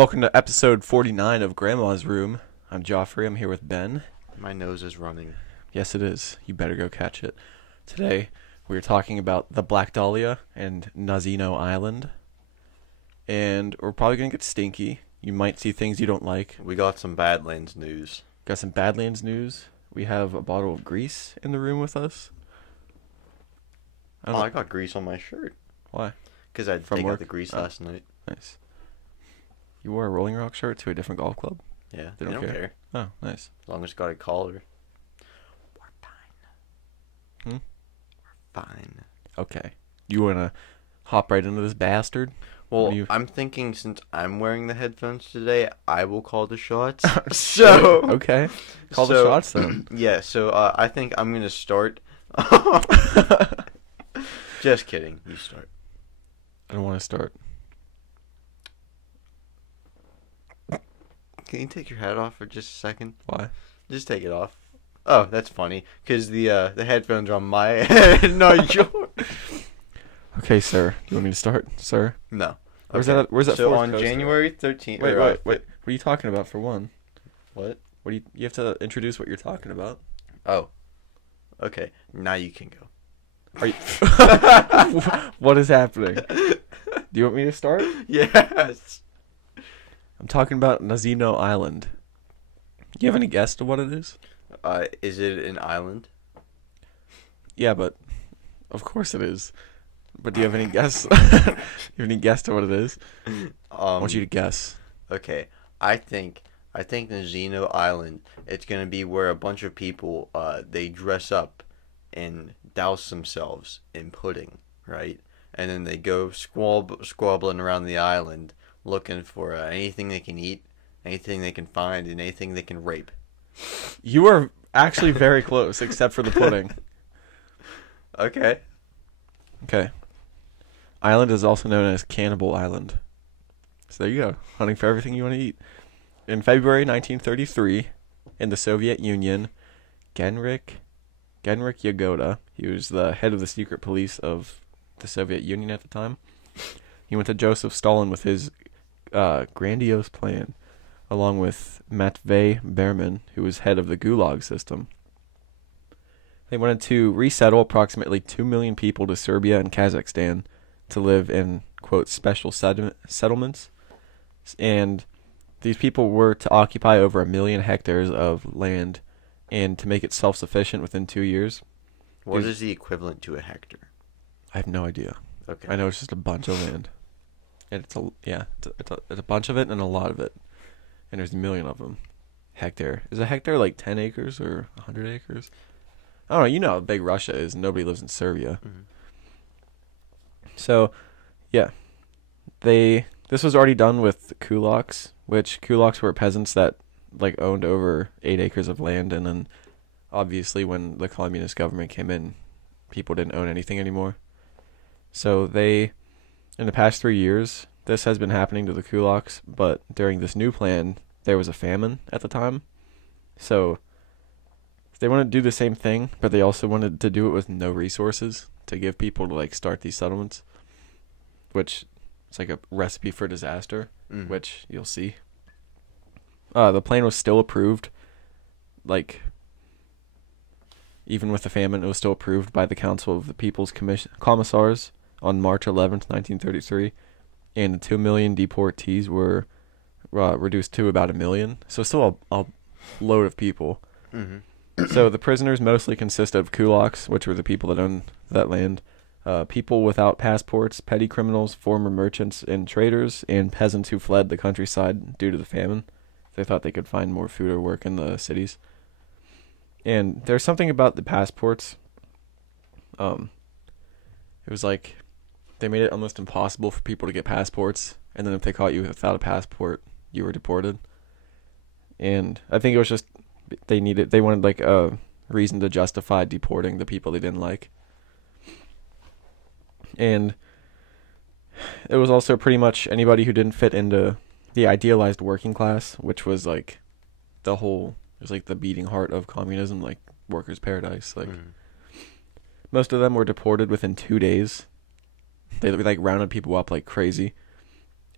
Welcome to episode 49 of Grandma's Room. I'm Joffrey. I'm here with Ben. My nose is running. Yes, it is. You better go catch it. Today, we're talking about the Black Dahlia and Nazino Island. And we're probably going to get stinky. You might see things you don't like. We got some Badlands news. Got some Badlands news. We have a bottle of grease in the room with us. I got grease on my shirt. Why? Because I From take work? out the grease last night. Nice. You wore a Rolling Rock shirt to a different golf club? Yeah, They they don't don't care. care. Oh, nice. As long as it's got a collar. We're fine. Hmm? We're fine. Okay. You want to hop right into this bastard? Well, you- I'm thinking since I'm wearing the headphones today, I will call the shots. So Okay. Call the so- shots then. Yeah, so I think I'm going to start. Just kidding. You start. I don't want to start. Can you take your hat off for just a second? Why? Just take it off. Oh, that's funny. Because the headphones are on my head, not yours. Okay, sir. You want me to start, sir? No. Where's Okay. that? Where's that? So fourth on coaster? January 13th. Wait. or, What are you talking about? For one, What? what do you have to introduce what you're talking about? Oh. Okay. Now you can go. Are you? What is happening? Do you want me to start? Yes. I'm talking about Nazino Island. Do you have any guess to what it is? Is it an island? Yeah, but of course it is. But do you have any guess? You have any guess to what it is? I want you to guess. Okay. I think Nazino Island. It's gonna be where a bunch of people they dress up and douse themselves in pudding, right? And then they go squabbling around the island looking for anything they can eat, anything they can find, and anything they can rape. You are actually very close, except for the pudding. Okay. Okay. Island is also known as Cannibal Island. So there you go. Hunting for everything you want to eat. In February 1933, in the Soviet Union, Genrik Yagoda, he was the head of the secret police of the Soviet Union at the time. He went to Joseph Stalin with his grandiose plan, along with Matvey Berman, who was head of the Gulag system. They wanted to resettle approximately 2 million people to Serbia and Kazakhstan to live in, quote, special settlements. And these people were to occupy over 1 million hectares of land and to make it self-sufficient within 2 years. What is the equivalent to a hectare? I have no idea. Okay. I know it's just a bunch of land. And it's a bunch of it and a lot of it. And there's 1 million of them. Hectare. Is a hectare like 10 acres or 100 acres? I don't know. You know how big Russia is. Nobody lives in Serbia. Mhm. So, yeah. This was already done with the kulaks, which kulaks were peasants that like owned over 8 acres of land, and then obviously when the communist government came in, people didn't own anything anymore. So in the past 3 years, this has been happening to the kulaks, but during this new plan, there was a famine at the time. So they wanted to do the same thing, but they also wanted to do it with no resources to give people to like start these settlements, which is like a recipe for disaster, which you'll see. The plan was still approved, like even with the famine, it was still approved by the Council of the People's Commissars on March 11th, 1933, and the 2 million deportees were reduced to about 1 million, so still a load of people. Mm-hmm. So the prisoners mostly consist of kulaks, which were the people that owned that land, people without passports, petty criminals, former merchants and traders, and peasants who fled the countryside due to the famine. They thought they could find more food or work in the cities. And there's something about the passports. It was like they made it almost impossible for people to get passports, and then if they caught you without a passport, you were deported. And I think it was just they wanted like a reason to justify deporting the people they didn't like. And it was also pretty much anybody who didn't fit into the idealized working class, which was like it was like the beating heart of communism, like workers' paradise. Like most of them were deported within 2 days. They like rounded people up like crazy.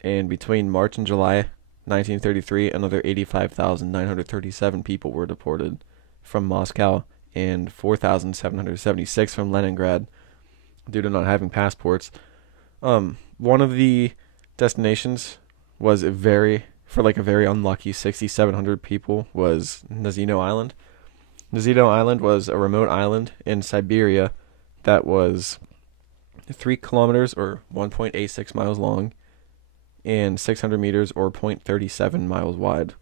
And between March and July 1933, another 85,937 people were deported from Moscow and 4,776 from Leningrad due to not having passports. One of the destinations was for like a very unlucky 6,700 people was Nazino Island. Nazino Island was a remote island in Siberia that was 3 kilometers or 1.86 miles long and 600 meters or 0.37 miles wide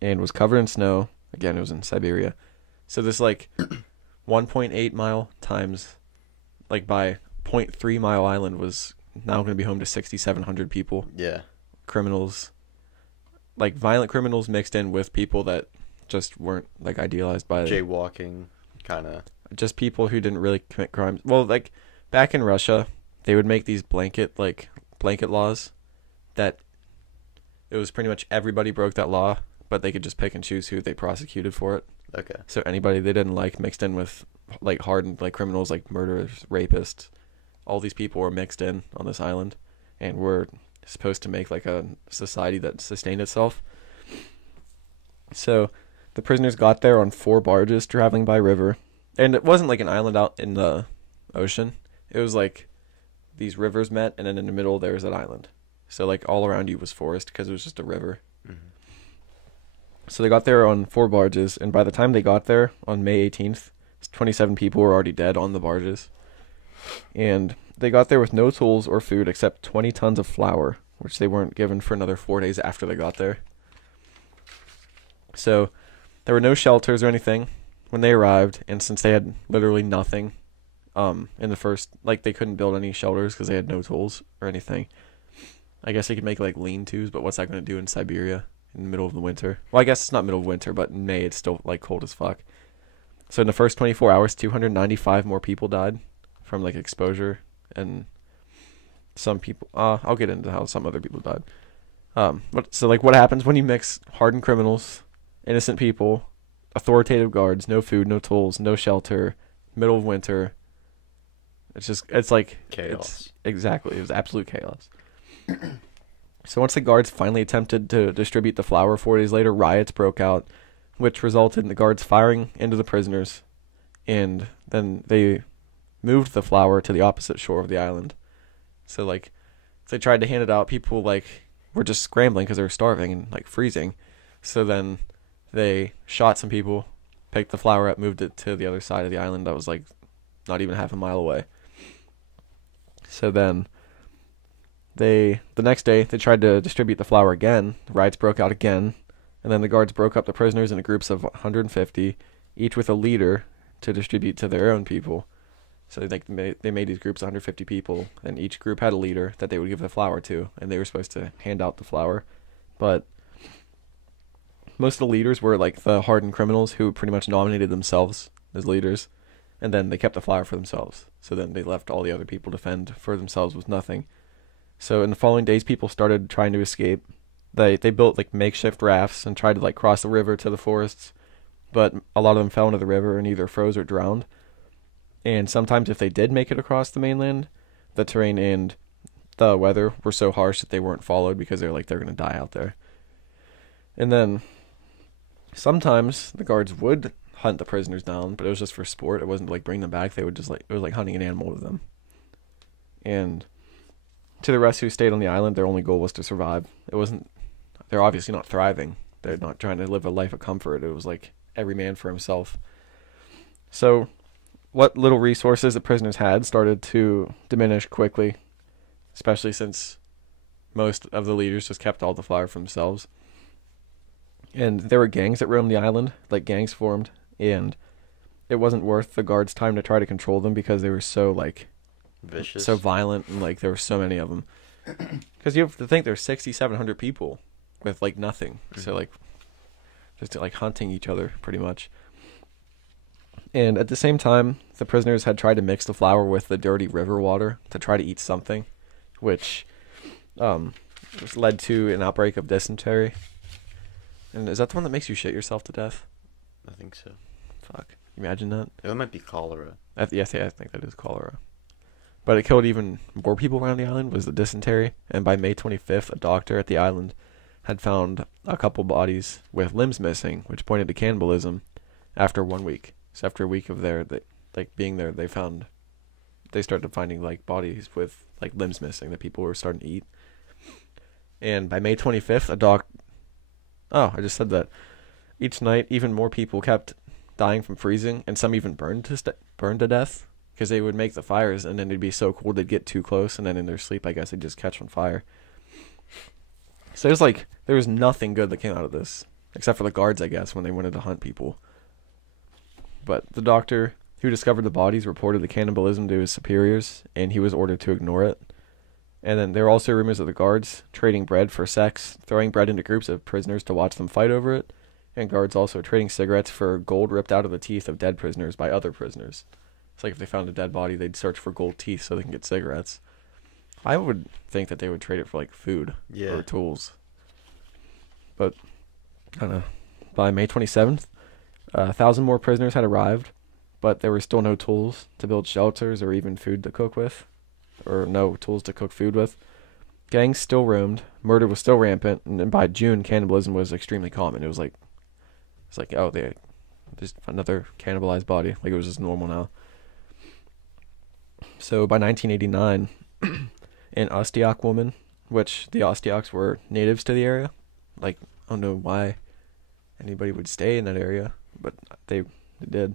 and was covered in snow. Again, it was in Siberia. So this like 1.8 mile times like by 0.3 mile island was now going to be home to 6,700 people. Yeah. Criminals, like violent criminals mixed in with people that just weren't like idealized by jaywalking, kind of. Just people who didn't really commit crimes. Well, like back in Russia, they would make these blanket laws that it was pretty much everybody broke that law, but they could just pick and choose who they prosecuted for it. Okay. So anybody they didn't like mixed in with like hardened like criminals like murderers, rapists. All these people were mixed in on this island and were supposed to make like a society that sustained itself. So the prisoners got there on 4 barges traveling by river. And it wasn't like an island out in the ocean. It was like these rivers met, and then in the middle there was an island. So like all around you was forest because it was just a river. Mm-hmm. So they got there on 4 barges, and by the time they got there on May 18th, 27 people were already dead on the barges. And they got there with no tools or food except 20 tons of flour, which they weren't given for another 4 days after they got there. So there were no shelters or anything when they arrived, and since they had literally nothing in the first, like they couldn't build any shelters because they had no tools or anything. I guess they could make like lean-tos, but what's that going to do in Siberia in the middle of the winter? Well, I guess it's not middle of winter, but in May it's still like cold as fuck. So in the first 24 hours, 295 more people died from like exposure, and some people I'll get into how some other people died. So like what happens when you mix hardened criminals, innocent people, authoritative guards, no food, no tools, no shelter, middle of winter? It's like chaos. Exactly, it was absolute chaos. So once the guards finally attempted to distribute the flour 4 days later, riots broke out, which resulted in the guards firing into the prisoners, and then they moved the flour to the opposite shore of the island. So like they tried to hand it out, people like were just scrambling because they were starving and like freezing. So then they shot some people, picked the flour up, moved it to the other side of the island that was like not even half a mile away. So then the next day they tried to distribute the flour again. Riots broke out again, and then the guards broke up the prisoners into groups of 150, each with a leader to distribute to their own people. So they made these groups of 150 people, and each group had a leader that they would give the flour to, and they were supposed to hand out the flour. But most of the leaders were like the hardened criminals who pretty much nominated themselves as leaders, and then they kept the flour for themselves. So then they left all the other people to fend for themselves with nothing. So in the following days, people started trying to escape. They built like makeshift rafts and tried to like cross the river to the forests, but a lot of them fell into the river and either froze or drowned. And sometimes if they did make it across the mainland, the terrain and the weather were so harsh that they weren't followed because they're going to die out there. And then sometimes the guards would hunt the prisoners down, but it was just for sport. It wasn't to like bring them back. They would just it was like hunting an animal to them. And to the rest who stayed on the island, their only goal was to survive. They're obviously not thriving. They're not trying to live a life of comfort. It was like every man for himself. So what little resources the prisoners had started to diminish quickly, especially since most of the leaders just kept all the flour for themselves. And there were gangs that roamed the island, like gangs formed, and it wasn't worth the guards' time to try to control them because they were so like vicious, so violent, and like there were so many of them. Because you have to think there's 6,700 people with like nothing, so like just like hunting each other pretty much. And at the same time, the prisoners had tried to mix the flour with the dirty river water to try to eat something, which led to an outbreak of dysentery. And is that the one that makes you shit yourself to death? I think so. Fuck. Imagine that. It might be cholera. Yes, I think that is cholera. But it killed even more people around the island was the dysentery. And by May 25th, a doctor at the island had found a couple bodies with limbs missing, which pointed to cannibalism after 1 week. So after a week of being there, they started finding like bodies with like limbs missing that people were starting to eat. And by May 25th, I just said that. Each night, even more people kept dying from freezing, and some even burned to death because they would make the fires, and then it'd be so cold they'd get too close, and then in their sleep, I guess they'd just catch on fire. So there was nothing good that came out of this, except for the guards, I guess, when they wanted to hunt people. But the doctor who discovered the bodies reported the cannibalism to his superiors, and he was ordered to ignore it. And then there were also rumors of the guards trading bread for sex, throwing bread into groups of prisoners to watch them fight over it, and guards also trading cigarettes for gold ripped out of the teeth of dead prisoners by other prisoners. It's like if they found a dead body, they'd search for gold teeth so they can get cigarettes. I would think that they would trade it for like food or tools. But I don't know. By May 27th, 1,000 more prisoners had arrived, but there were still no tools to build shelters or even food to cook with, or no tools to cook food with. Gangs still roamed, murder was still rampant, and then by June, cannibalism was extremely common. It's like, oh, they just another cannibalized body. Like, it was just normal now. So by 1989, an Ostiak woman, which the Ostiaks were natives to the area. Like, I don't know why anybody would stay in that area, but they did.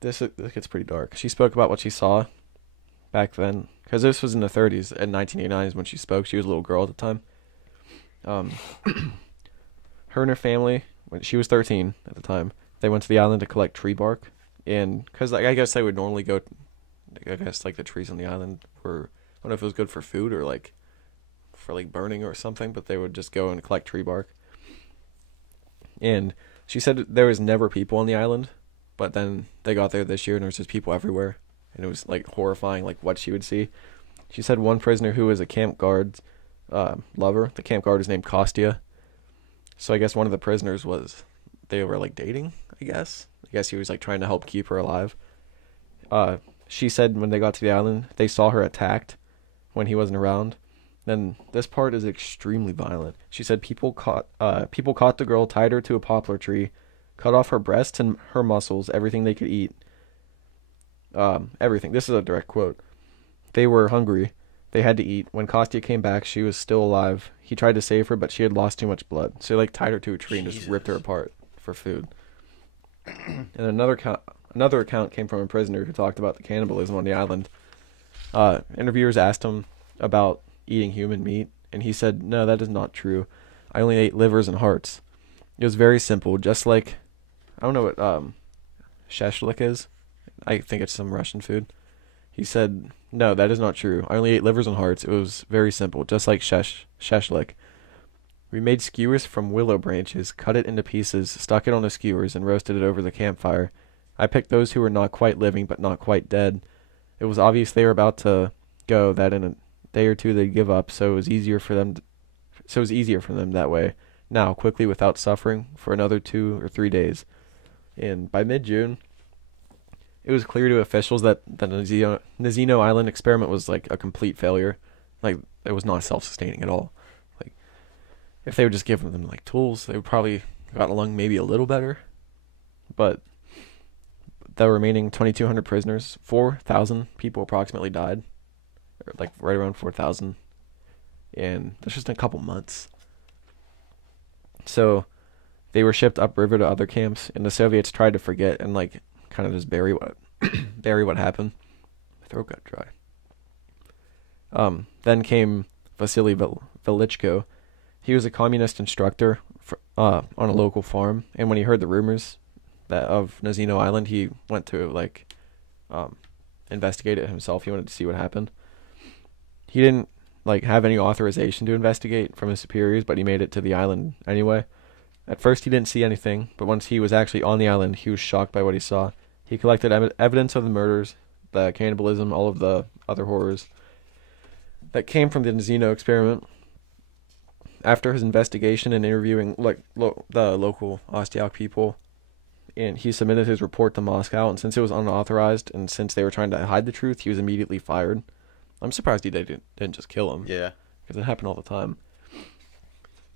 This gets pretty dark. She spoke about what she saw back then, because this was in the 30s, and 1989 is when she spoke. She was a little girl at the time. Her and her family, when she was 13 at the time, they went to the island to collect tree bark, and because like, I guess they would normally go, I guess like the trees on the island were, I don't know if it was good for food or like for like burning or something, but they would just go and collect tree bark. And she said there was never people on the island, but then they got there this year and there was just people everywhere, and it was like horrifying, like what she would see. She said one prisoner who was a camp guard's lover, the camp guard is named Kostya. So I guess one of the prisoners they were like dating, I guess he was like trying to help keep her alive. She said when they got to the island, they saw her attacked when he wasn't around. Then this part is extremely violent. She said people caught the girl, tied her to a poplar tree, cut off her breasts and her muscles, everything they could eat. Everything. This is a direct quote. They were hungry. They had to eat. When Kostya came back, she was still alive. He tried to save her, but she had lost too much blood. So he like tied her to a tree and just ripped her apart for food. And another account came from a prisoner who talked about the cannibalism on the island. Interviewers asked him about eating human meat, and he said, "No, that is not true. I only ate livers and hearts. It was very simple, just like, I don't know what shashlik is. I think it's some Russian food." He said, "No, that is not true. I only ate livers and hearts. It was very simple, just like shashlik. We made skewers from willow branches, cut it into pieces, stuck it on the skewers, and roasted it over the campfire. I picked those who were not quite living but not quite dead. It was obvious they were about to go, that in a day or two they'd give up, so it was easier for them that way. Now, quickly, without suffering, for another 2 or 3 days." And by mid-June, it was clear to officials that the Nazino Island experiment was like a complete failure. Like, it was not self-sustaining at all. Like, if they would just give them like tools, they would probably got along maybe a little better. But the remaining 2,200 prisoners, 4,000 people approximately died, or like right around 4,000, and that's just in a couple months. So they were shipped upriver to other camps, and the Soviets tried to forget and like kind of just bury what happened. My throat got dry. Then came Vasily Velichko. He was a communist instructor on a local farm, and when he heard the rumors of Nazino Island, he went to like investigate it himself. He wanted to see what happened. He didn't like have any authorization to investigate from his superiors, but he made it to the island anyway. At first, he didn't see anything, but once he was actually on the island, he was shocked by what he saw. He collected evidence of the murders, the cannibalism, all of the other horrors that came from the Nazino experiment. After his investigation and interviewing like the local Ostiak people, and he submitted his report to Moscow, and since it was unauthorized, and since they were trying to hide the truth, he was immediately fired. I'm surprised he didn't just kill him. Yeah. Because it happened all the time.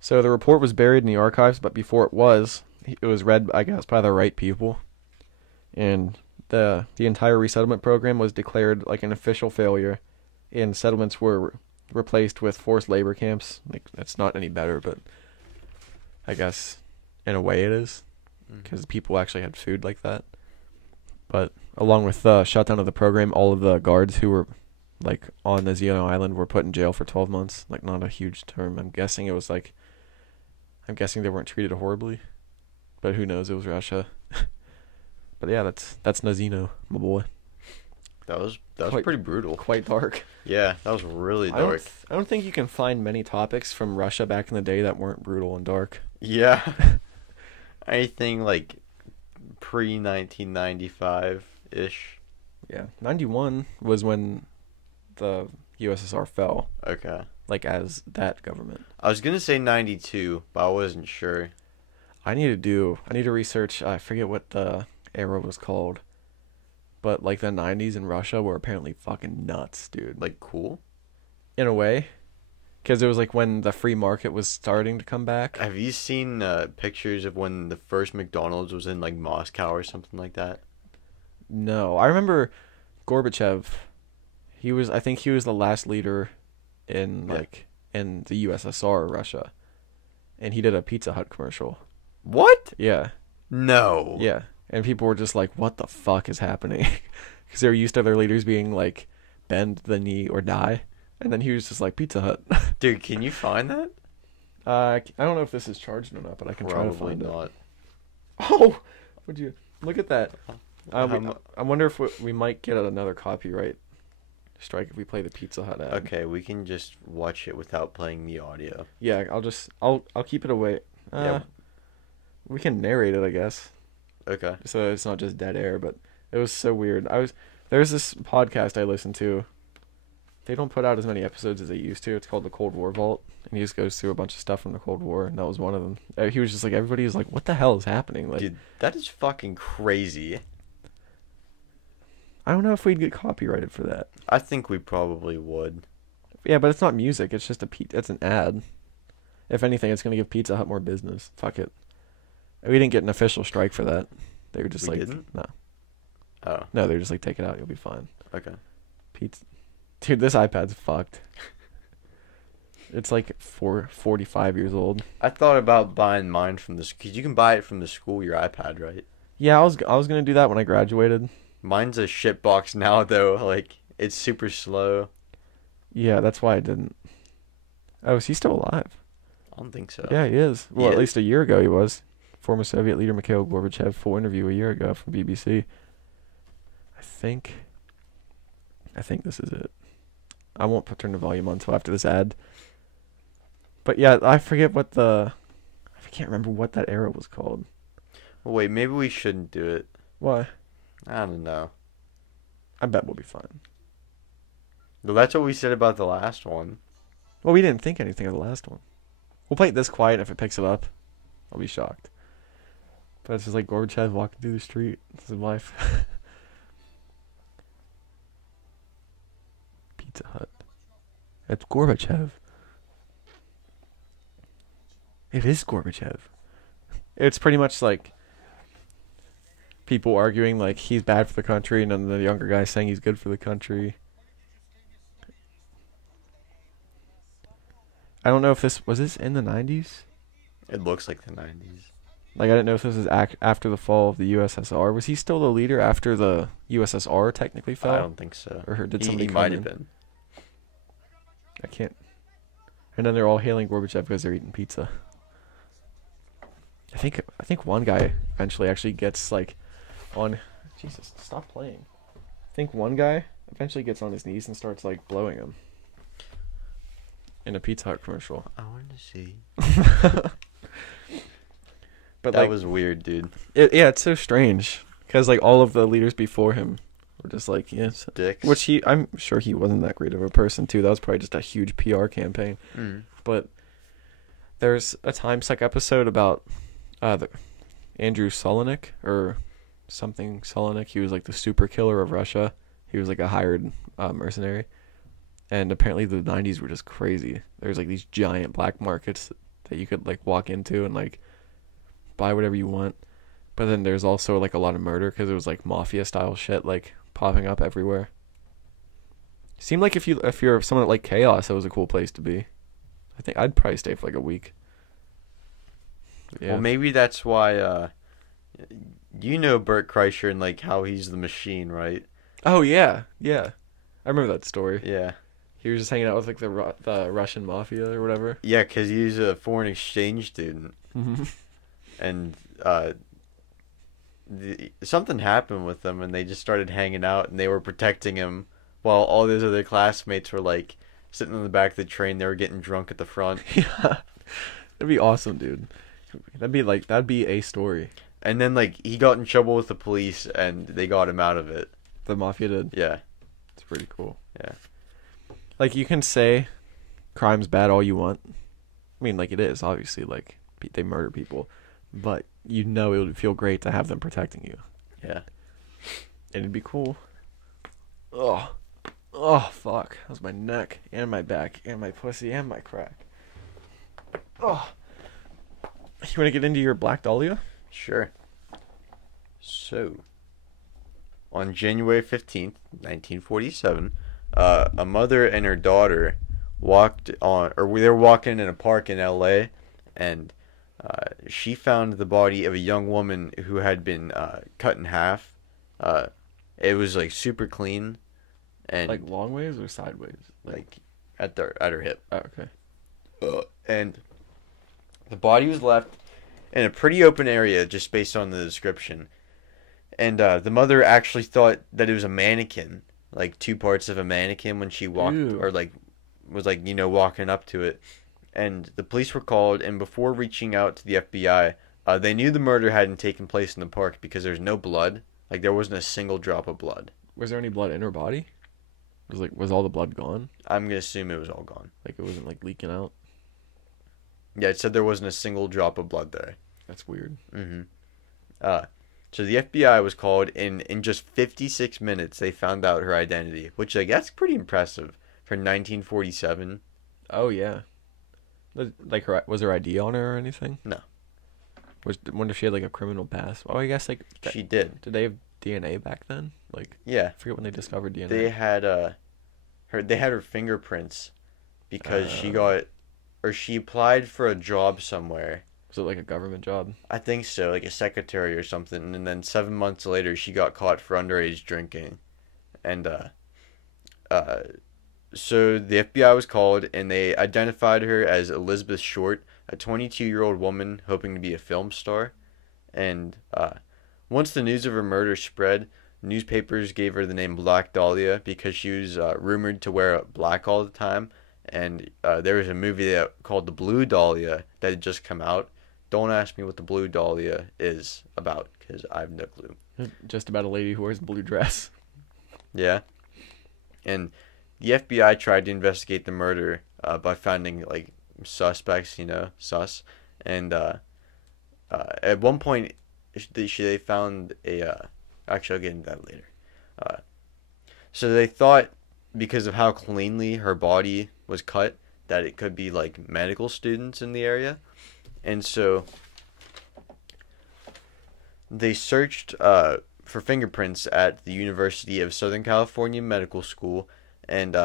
So the report was buried in the archives, but before it was read, I guess, by the right people, and the entire resettlement program was declared like an official failure, and settlements were replaced with forced labor camps. Like, it's not any better, but I guess in a way it is, because people actually had food like that. But along with the shutdown of the program, all of the guards who were like on the Nazino Island were put in jail for 12 months. Like, not a huge term. I'm guessing they weren't treated horribly, but who knows? It was Russia. But yeah, that's Nazino, my boy. That was pretty brutal. Quite dark. Yeah, that was really dark. I don't think you can find many topics from Russia back in the day that weren't brutal and dark. Yeah. Anything like pre-1995-ish. Yeah. 91 was when the USSR fell. Okay. Like, as that government. I was gonna say 92, but I wasn't sure. I need to research, I forget what the era was called. But like the 90s in Russia were apparently fucking nuts, dude. Like, cool? In a way. Because it was like when the free market was starting to come back. Have you seen pictures of when the first McDonald's was in like Moscow or something like that? No. I remember Gorbachev. I think he was the last leader in in the USSR or Russia. And he did a Pizza Hut commercial. What? Yeah. No. Yeah. And people were just like, what the fuck is happening? Because they were used to their leaders being like, bend the knee or die. And then he was just like, Pizza Hut. Dude, can you find that? I don't know if this is charged or not, but I can try to find not. it. Oh! Would you look at that? I wonder if we might get another copyright strike if we play the Pizza Hut ad. Okay, we can just watch it without playing the audio. Yeah, I'll keep it away. Yeah. We can narrate it, I guess. Okay. So it's not just dead air, but it was so weird. There's this podcast I listen to. They don't put out as many episodes as they used to. It's called The Cold War Vault, and he just goes through a bunch of stuff from the Cold War, and that was one of them. He was just like, everybody was like, what the hell is happening? Like, dude, that is fucking crazy. I don't know if we'd get copyrighted for that. I think we probably would. Yeah, but it's not music. It's just it's an ad. If anything, it's going to give Pizza Hut more business. Fuck it. We didn't get an official strike for that. They were just didn't? No. Oh. No, they were just like, take it out. You'll be fine. Okay. Pizza. Dude, this iPad's fucked. It's like 45 years old. I thought about buying mine from this, because you can buy it from the school, your iPad, right? Yeah, I was going to do that when I graduated. Mine's a shitbox now, though. Like, it's super slow. Yeah, that's why I didn't. Oh, is he still alive? I don't think so. Yeah, he is. Well, Yeah. at least a year ago he was. Former Soviet leader Mikhail Gorbachev, full interview a year ago from BBC. I think this is it. I won't turn the volume on until after this ad. But yeah, I can't remember what that era was called. Well, wait, maybe we shouldn't do it. Why? I don't know. I bet we'll be fine. Well, that's what we said about the last one. Well, we didn't think anything of the last one. We'll play it this quiet, and if it picks it up, I'll be shocked. But it's just like Gorbachev walking through the street. This is life. Pizza Hut. It's Gorbachev. It is Gorbachev. It's pretty much like people arguing like he's bad for the country, and then the younger guy saying he's good for the country. I don't know if this was in the 90s? It looks like the 90s. Like, I didn't know if this was after the fall of the USSR. Was he still the leader after the USSR technically fell? I don't think so. Or did somebody he come might in? have been. I can't. And then they're all hailing Gorbachev because they're eating pizza. I think one guy eventually actually gets like on. Jesus, stop playing. I think one guy eventually gets on his knees and starts like blowing him. In a Pizza Hut commercial. I want to see. But that like, was weird, dude. Yeah, it's so strange because like all of the leaders before him were just like, yes, Dicks. which I'm sure he wasn't that great of a person too. That was probably just a huge PR campaign. But there's a Time Suck episode about Andrew Solonik or something Solonik. He was like the super killer of Russia. He was like a hired mercenary. And apparently the 90s were just crazy. There's like these giant black markets that you could like walk into and like buy whatever you want. But then there's also like a lot of murder because it was like mafia style shit like popping up everywhere. Seemed like if you're someone that like chaos, that was a cool place to be. I think I'd probably stay for like a week. But yeah. Well, maybe that's why. You know Bert Kreischer and like how he's the machine, right? Oh yeah, yeah. I remember that story. Yeah. He was just hanging out with like the Russian mafia or whatever. Yeah, because he was a foreign exchange student, and something happened with them, and they just started hanging out, and they were protecting him, while all those other classmates were like sitting in the back of the train. They were getting drunk at the front. Yeah, that'd be awesome, dude. That'd be a story. And then like he got in trouble with the police, and they got him out of it. The mafia did. Yeah, It's pretty cool. yeah, Like you can say crime's bad all you want. I mean, like it is obviously like they murder people, but you know it would feel great to have them protecting you, yeah. and it'd be cool. Oh, oh fuck! That was my neck and my back and my pussy and my crack. Oh, you want to get into your Black Dahlia? Sure. So, on January 15th, 1947, a mother and her daughter they were walking in a park in LA, and she found the body of a young woman who had been cut in half. It was like super clean, and Like long ways or sideways? like at her hip. Oh, okay. And the body was left in a pretty open area, just based on the description. And the mother actually thought that it was a mannequin, like two parts of a mannequin when she walked, Ew. or like was like walking up to it. And the police were called, and before reaching out to the FBI, they knew the murder hadn't taken place in the park because there's no blood. Like there wasn't a single drop of blood. Was there any blood in her body? Was all the blood gone? I'm gonna assume it was all gone. Like it wasn't like leaking out? Yeah, it said there wasn't a single drop of blood there. That's weird. Mm-hmm. So the FBI was called, in just 56 minutes they found out her identity, which like that's pretty impressive for 1947. Oh yeah. Like was her ID on her or anything? No. Wonder if she had like a criminal past. Oh, I guess like She did. Did they have DNA back then? Like Yeah. I forget when they discovered DNA. They had her fingerprints because she applied for a job somewhere. Was it like a government job? I think so, like a secretary or something, and then 7 months later she got caught for underage drinking. And so the FBI was called, and they identified her as Elizabeth Short, a 22-year-old woman hoping to be a film star. And once the news of her murder spread, newspapers gave her the name Black Dahlia because she was rumored to wear black all the time. And there was a movie called The Blue Dahlia that had just come out. Don't ask me what The Blue Dahlia is about because I have no clue. Just about a lady who wears a blue dress. Yeah. And the FBI tried to investigate the murder by finding like suspects, sus. And at one point, they found a. Actually, I'll get into that later. So they thought, because of how cleanly her body was cut, that it could be like medical students in the area. And so they searched for fingerprints at the University of Southern California Medical School, and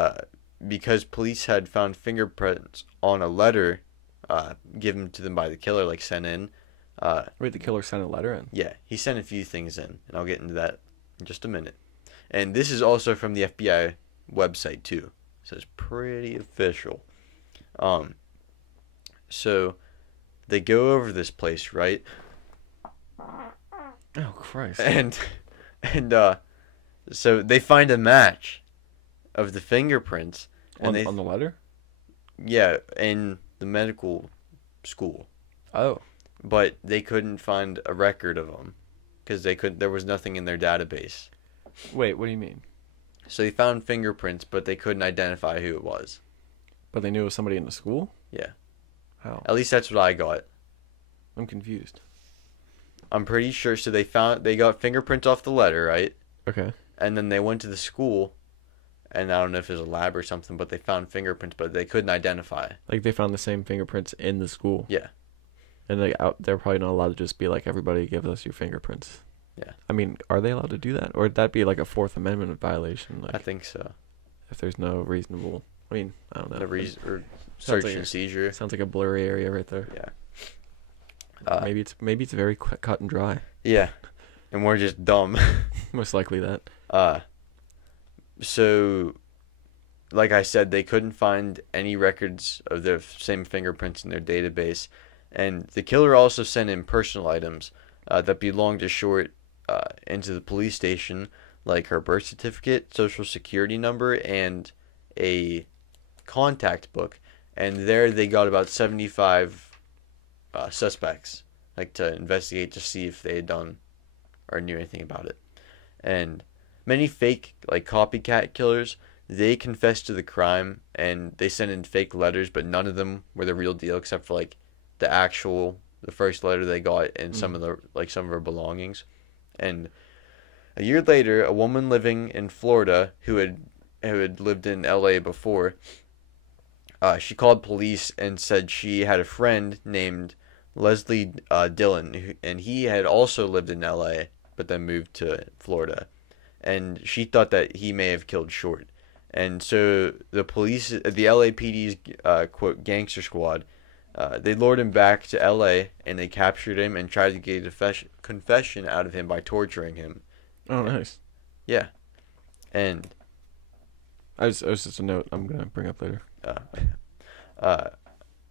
because police had found fingerprints on a letter given to them by the killer, like sent in. Wait, the killer sent a letter in? Yeah, he sent a few things in, and I'll get into that in just a minute. And this is also from the FBI website too, so it's pretty official. So they go over this place, right? Oh Christ! And so they find a match of the fingerprints on the letter. Yeah, in the medical school. Oh. But they couldn't find a record of them because there was nothing in their database. Wait, what do you mean? So they found fingerprints, but they couldn't identify who it was. But they knew it was somebody in the school? Yeah. How? At least that's what I got. I'm confused. I'm pretty sure. So they got fingerprints off the letter, right? Okay. And then they went to the school, and I don't know if it was a lab or something, but they found fingerprints, but they couldn't identify. Like, they found the same fingerprints in the school. Yeah. And they're probably not allowed to just be like, everybody give us your fingerprints. Yeah. I mean, are they allowed to do that? Or would that be like a Fourth Amendment violation? Like, I think so. if there's no reasonable... I mean, I don't know. Or search like and seizure. Sounds like a blurry area right there. Yeah. Maybe it's very cut and dry. Yeah. And we're just dumb. Most likely that. So, like I said, they couldn't find any records of the same fingerprints in their database. And the killer also sent in personal items that belonged to Short into the police station, like her birth certificate, social security number, and a contact book. And there they got about 75 suspects, like, to investigate to see if they had done or knew anything about it. And many fake, like, copycat killers, they confessed to the crime and they sent in fake letters, but none of them were the real deal except for, like, the first letter they got and some of her belongings. And a year later, a woman living in Florida who had lived in LA before, she called police and said she had a friend named Leslie Dillon, and he had also lived in LA but then moved to Florida, and she thought that he may have killed Short. And so the police, the LAPD's quote gangster squad, they lured him back to LA and they captured him and tried to get a confession out of him by torturing him. Oh, nice. Yeah. And I was just a note I'm gonna bring up later.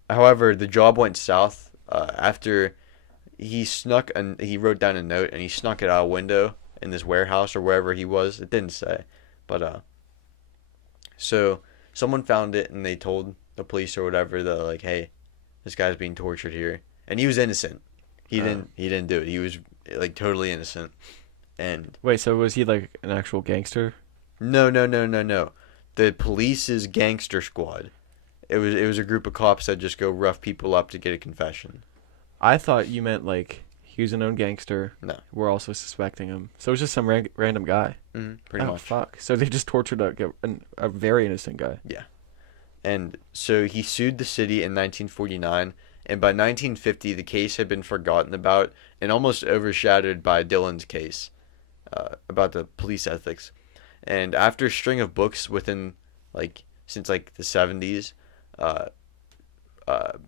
However, the job went south after he wrote down a note and he snuck it out a window in this warehouse or wherever he was. It didn't say, but so someone found it and they told the police or whatever that, like, hey, this guy's being tortured here, and he was innocent. He didn't do it. He was, like, totally innocent. And wait, so was he like an actual gangster? No. The police's gangster squad. It was a group of cops that just go rough people up to get a confession. I thought you meant like he was a known gangster. No. We're also suspecting him. So it was just some random guy. Pretty much. Fuck. So they just tortured a very innocent guy. Yeah. And so he sued the city in 1949, and by 1950 the case had been forgotten about and almost overshadowed by Dillon's case about the police ethics. And after a string of books since the 70s,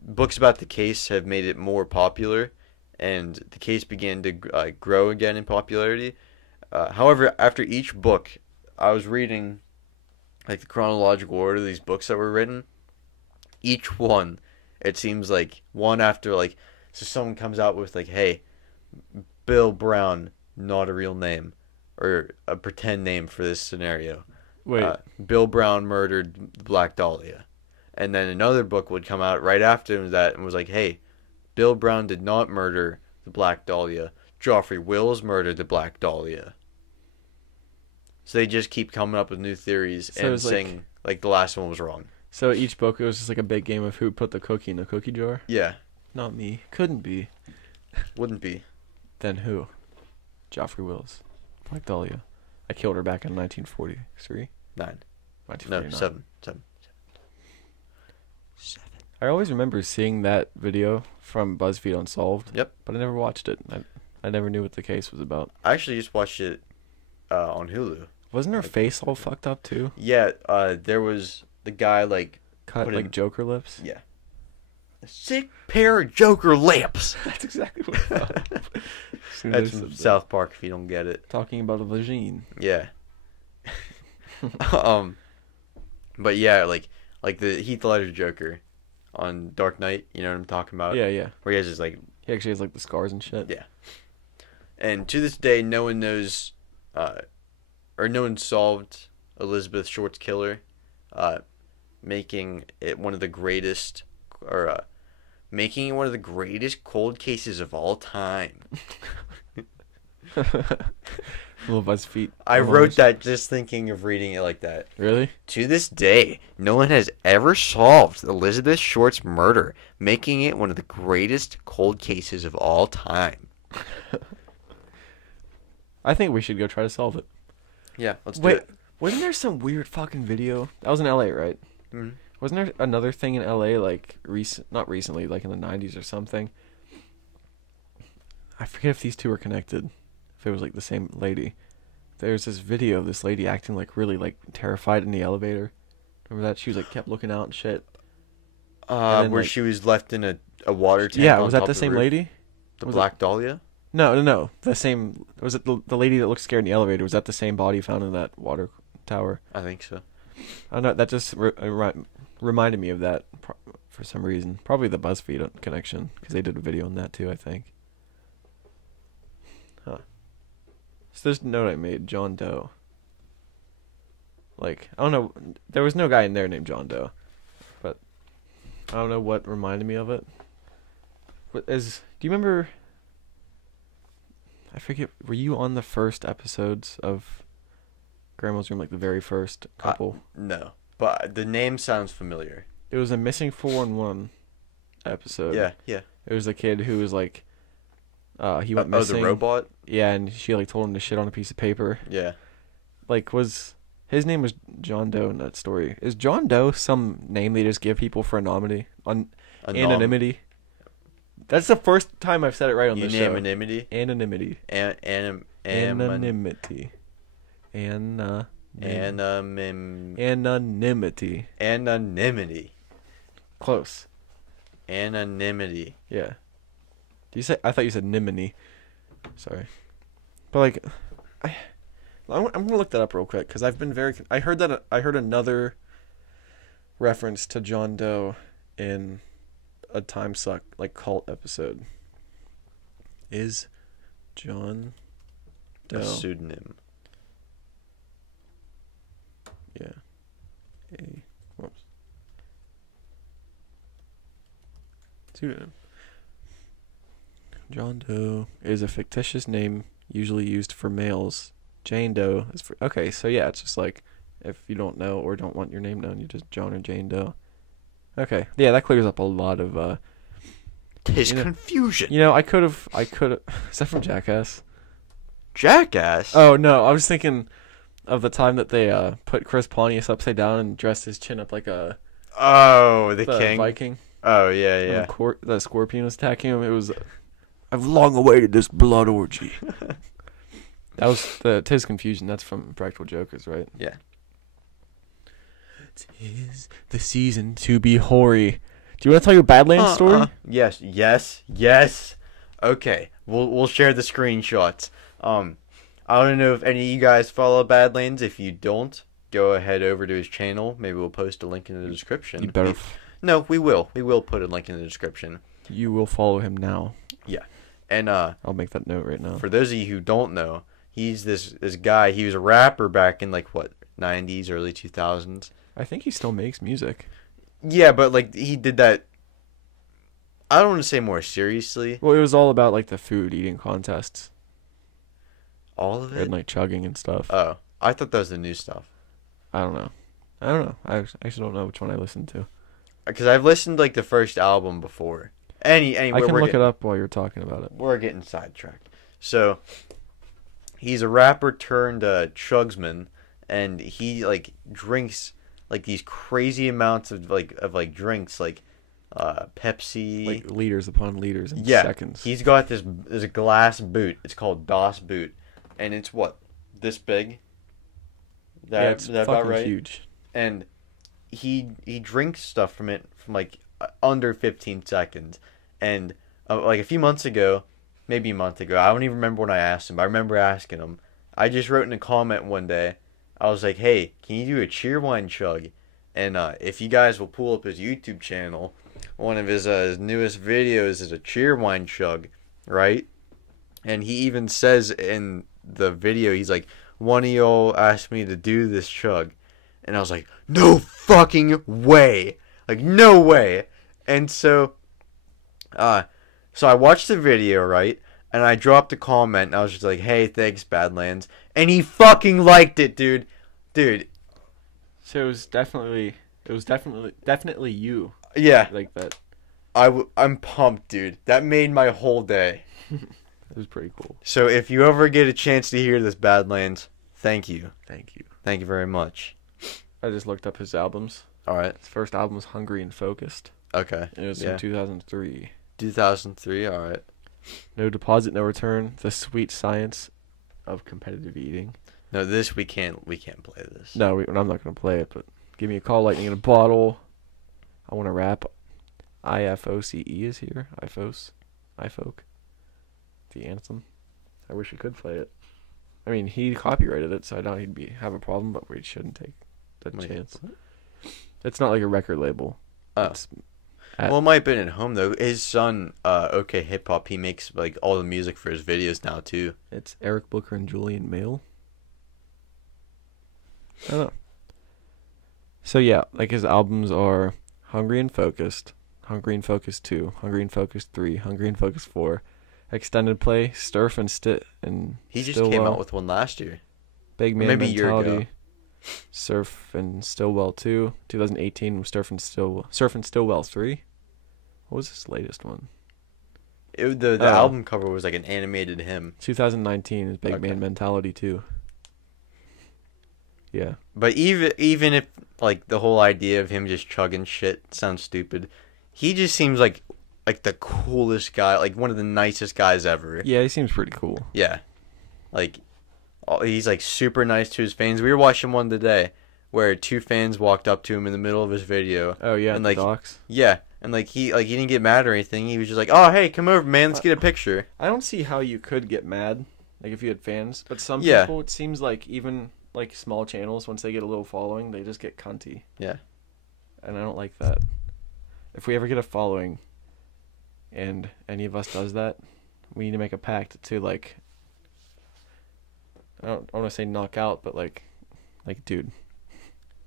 books about the case have made it more popular, and the case began to grow again in popularity. However, after each book, I was reading, like, the chronological order of these books that were written. Each one, it seems like one after, like, so someone comes out with, like, hey, Bill Brown, not a real name, or a pretend name for this scenario. Wait. Bill Brown murdered Black Dahlia. And then another book would come out right after that and was like, hey, Bill Brown did not murder the Black Dahlia. Joffrey Wills murdered the Black Dahlia. So they just keep coming up with new theories and saying, like, the last one was wrong. So each book, it was just like a big game of who put the cookie in the cookie jar? Yeah. Not me. Couldn't be. Wouldn't be. Then who? Joffrey Wills. Black Dahlia. I killed her back in 1943. 9. 1949. No, 7. I always remember seeing that video from BuzzFeed Unsolved. Yep. But I never watched it. I never knew what the case was about. I actually just watched it on Hulu. Wasn't her face all fucked up too? Yeah, there was the guy, like, cut like Joker lips? Yeah. A sick pair of Joker lips. That's exactly what I thought. That's from South Park, if you don't get it. Talking about a vagine. Yeah. But yeah, like the Heath Ledger Joker on Dark Knight, you know what I'm talking about? Yeah. Where he has his, like... He actually has, like, the scars and shit. Yeah. And to this day, no one knows, or no one solved Elizabeth Short's killer, making it one of the greatest cold cases of all time. Little BuzzFeed. I wrote that just thinking of reading it like that. Really? To this day, no one has ever solved Elizabeth Short's murder, making it one of the greatest cold cases of all time. I think we should go try to solve it. Yeah, let's do it. Wasn't there some weird fucking video? That was in LA, right? Mm-hmm. Wasn't there another thing in LA like not recently, like in the 90s or something? I forget if these two were connected. If it was like the same lady. There's this video of this lady acting like really like terrified in the elevator. Remember that? She was like kept looking out and shit. Where like, she was left in a water tank. Yeah, on was that top the of same roof? lady? The Was Black Dahlia? No. The same. Was it the lady that looked scared in the elevator? Was that the same body found in that water tower? I think so. I don't know. That just reminded me of that for some reason. Probably the BuzzFeed connection, because they did a video on that too, I think. Huh. So this note I made, John Doe. Like, I don't know. There was no guy in there named John Doe. But I don't know what reminded me of it. Do you remember... I forget, were you on the first episodes of Grandma's Room, like the very first couple? No, but the name sounds familiar. It was a Missing 411 episode. Yeah. It was a kid who was like, he went missing. Oh, the robot? Yeah, and she like told him to shit on a piece of paper. Yeah. Like, his name was John Doe in that story. Is John Doe some name they just give people for anonymity? Anonymity? That's the first time I've said it right on the show. Anonymity? Anonymity. Anonymity. Anonymity. Anonymity. Close. Anonymity. Yeah. Do you say? I thought you said nimini. Sorry. But like, I'm gonna look that up real quick because I've been very. I heard another reference to John Doe in a Time Suck like cult episode. Is John Doe A pseudonym? Yeah. Whoops. Pseudonym. John Doe is a fictitious name usually used for males. Jane Doe is for... Okay, so yeah, it's just like if you don't know or don't want your name known, you just John or Jane Doe. Okay. Yeah, that clears up a lot of Confusion. You know, I could have is that from Jackass? Jackass? Oh no, I was thinking of the time that they put Chris Pontius upside down and dressed his chin up like the king Viking. Oh yeah. The scorpion was attacking him. It was, I've long awaited this blood orgy. That was Tis Confusion. That's from Practical Jokers, right? Yeah. 'Tis the season to be hoary. Do you want to tell your Badlands story? Yes. Okay, we'll share the screenshots. I don't know if any of you guys follow Badlands. If you don't, go ahead over to his channel. Maybe we'll post a link in the description. You better. No, we will. We will put a link in the description. You will follow him now. Yeah, and I'll make that note right now. For those of you who don't know, he's this guy. He was a rapper back in like what 90s, early 2000s. I think he still makes music. Yeah, but like he did that. I don't want to say more seriously. Well, it was all about like the food eating contests. All of it? And like chugging and stuff. Oh, I thought that was the new stuff. I don't know. I actually don't know which one I listened to. Because I've listened like the first album before. Anyway, I can look it up while you're talking about it. We're getting sidetracked. So he's a rapper turned chugsman, and he like drinks like these crazy amounts of drinks like Pepsi, like liters upon liters in yeah, seconds. He's got this glass boot. It's called DOS boot, and it's what, this big? It's that fucking about right? huge. And he drinks stuff from it from like under 15 seconds. And like a few months ago, maybe a month ago, I don't even remember when I asked him, but I remember asking him. I just wrote in a comment one day. I was like, hey, can you do a cheerwine chug? And if you guys will pull up his YouTube channel, one of his newest videos is a cheerwine chug, right? And he even says in the video, he's like, one of y'all asked me to do this chug. And I was like, no fucking way. Like, no way. And so I watched the video, right? And I dropped a comment, and I was just like, hey, thanks, Badlands. And he fucking liked it, dude. Dude. So it was definitely you. Yeah. Like that. I'm pumped, dude. That made my whole day. It was pretty cool. So if you ever get a chance to hear this, Badlands, Thank you. Thank you. Thank you very much. I just looked up his albums. All right. His first album was Hungry and Focused. Okay. It was Yeah. from 2003. 2003. All right. No Deposit, No Return. The Sweet Science of Competitive Eating. No, this we can't play this. No, I'm not gonna play it. But Give Me a Call, Lightning in a Bottle. I Want to Rap. IFOCE is here. IFOC. The anthem. I wish we could play it. I mean, he copyrighted it, so I doubt he'd have a problem, but we shouldn't take that Wait, chance. what? It's not like a record label. Oh. It's Well, it might have been at home though. His son, OK Hip Hop, he makes like all the music for his videos now too. It's Eric Booker and Julian Mayle. I don't know. So yeah, like his albums are Hungry and Focused, Hungry and Focused 2, Hungry and Focused 3, Hungry and Focused 4, Extended Play, Sturf and He just Stillwell, came out with one last year. Big Man maybe a year Mentality, ago. Surf and Stillwell 2, 2018 was Surf and Stillwell 3. What was his latest one? The Oh. album cover was like an animated hymn. 2019 is Big Okay. Man Mentality 2. Yeah. But even if like the whole idea of him just chugging shit sounds stupid, he just seems like the coolest guy, like one of the nicest guys ever. Yeah, he seems pretty cool. Yeah. Like he's like super nice to his fans. We were watching one today where two fans walked up to him in the middle of his video. Oh yeah, And, the like, docs. Yeah, and he didn't get mad or anything. He was just like, "Oh, hey, come over, man. Let's get a picture." I don't see how you could get mad, like if you had fans. But some Yeah. people, it seems like even like small channels, once they get a little following, they just get cunty. Yeah. And I don't like that. If we ever get a following, and any of us does that, we need to make a pact to like. I don't want to say knock out, but like, dude,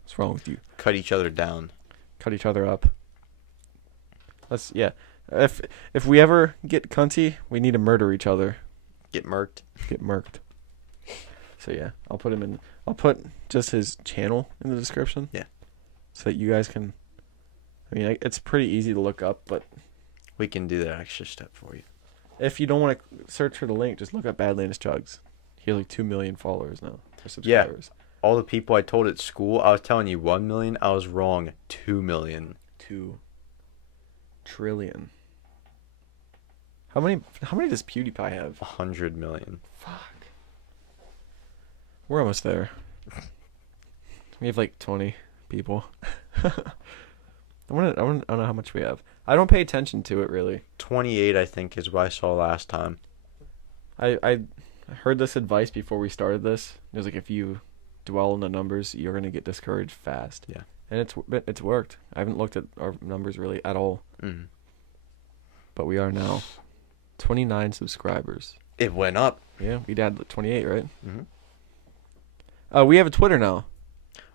what's wrong with you? Cut each other down. Cut each other up. Yeah. If we ever get cunty, we need to murder each other. Get murked. Get murked. So yeah, I'll put just his channel in the description. Yeah. So that you guys can. I mean, it's pretty easy to look up, but We can do that extra step for you. if you don't want to search for the link, just look up Badlands Chugs. He has like 2 million followers now. Or Yeah. subscribers. All the people I told at school, I was telling you 1 million. I was wrong. 2 million. 2 trillion. How many does PewDiePie have? 100 million. Fuck. We're almost there. We have like 20 people. I don't know how much we have. I don't pay attention to it really. 28, I think, is what I saw last time. I heard this advice before we started this. It was like if you dwell on the numbers, you're gonna get discouraged fast. Yeah. And it's worked. I haven't looked at our numbers really at all, Mm. but we are now 29 subscribers. It went up. Yeah, we'd had 28, right? Mm-hmm. We have a Twitter now.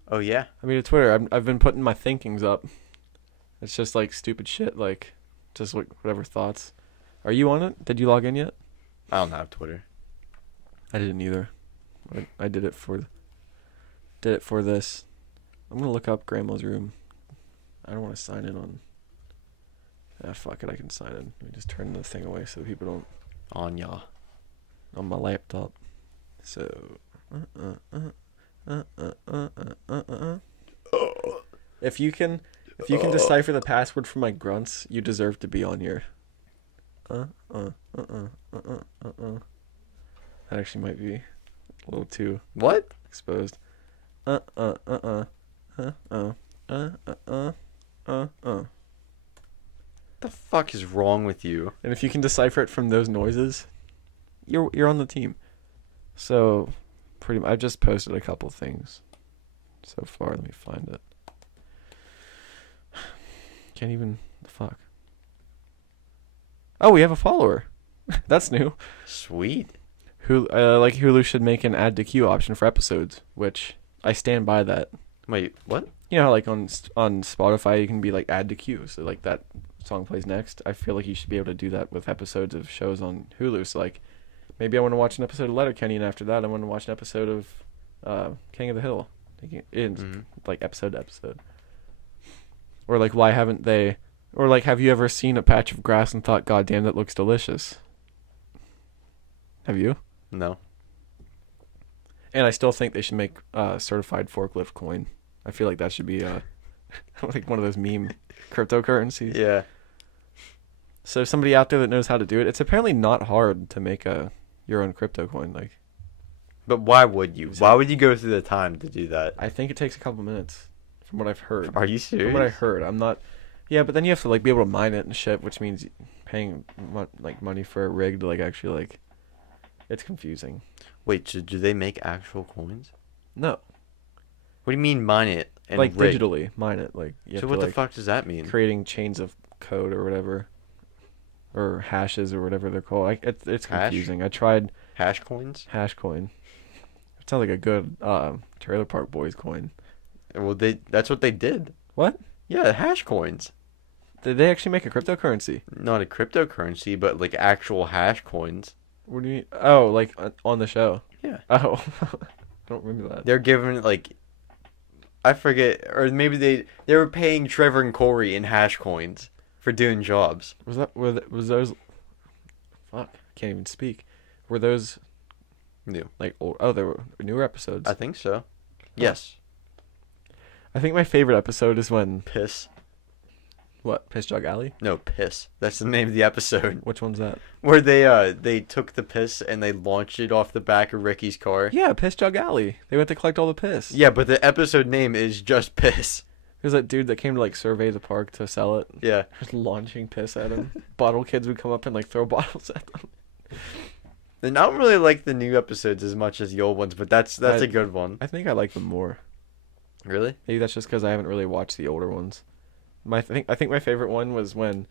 Oh, yeah? I mean, a Twitter. I've been putting my thinkings up. It's just like stupid shit, like just like whatever thoughts. Are you on it? Did you log in yet? I don't have Twitter. I didn't either. I did it for this. I'm gonna look up Grandma's room. I don't want to sign in on. Ah, fuck it. I can sign in. Let me just turn the thing away so people don't On ya. on my laptop. So. If you can decipher the password for my grunts, you deserve to be on here. That actually might be a little too What? exposed. The fuck is wrong with you? And if you can decipher it from those noises, you're on the team. So, pretty much, I've just posted a couple things so far. Let me find it. Can't even. Fuck. Oh, we have a follower. That's new. Sweet. Hulu should make an add to queue option for episodes, which I stand by that. Wait, what? You know how like on Spotify you can be like add to queue, so like that song plays next. I feel like you should be able to do that with episodes of shows on Hulu. So like maybe I want to watch an episode of Letterkenny, and after that I want to watch an episode of King of the Hill. Like episode to episode. Or like why haven't they? Or like have you ever seen a patch of grass and thought, God damn, that looks delicious? Have you? No. And I still think they should make certified forklift coin. I feel like that should be like one of those meme cryptocurrencies. Yeah. So somebody out there that knows how to do it, it's apparently not hard to make your own crypto coin. Like, But why would you? Why would you go through the time to do that? I think it takes a couple minutes, from what I've heard. Are you serious? From what I heard, I'm not. Yeah, but then you have to like be able to mine it and shit, which means paying like money for a rig to like actually like. It's confusing. Wait, so do they make actual coins? No, What do you mean mine it and like rig? digitally mine it. Like you have So to, what the like, fuck does that mean? creating chains of code or whatever, or hashes or whatever they're called. It's Hash? confusing. I tried Hash coins? hash coin. It sounds like a good Trailer Park Boys coin. Well, that's what they did. What? Yeah, hash coins. Did they actually make a cryptocurrency? Not a cryptocurrency, but like actual hash coins. What do you mean? Oh, like on the show? Yeah. Oh, I don't remember that. They're giving like I forget, or maybe they were paying Trevor and Corey in hash coins for doing jobs. Was those? Fuck, I can't even speak. Were those New. like old? Oh, they were newer episodes. I think so. Yes. I think my favorite episode is when Piss. what? Piss Jug Alley? No, piss. That's the name of the episode. Which one's that? Where they took the piss and they launched it off the back of Ricky's car. Yeah, Piss Jug Alley. They went to collect all the piss. Yeah, but the episode name is just piss. There's that dude that came to like survey the park to sell it. Yeah. Just launching piss at him. Bottle kids would come up and like throw bottles at them. And I don't really like the new episodes as much as the old ones, but that's a good one. I think I like them more. Really? Maybe that's just because I haven't really watched the older ones. I think my favorite one was when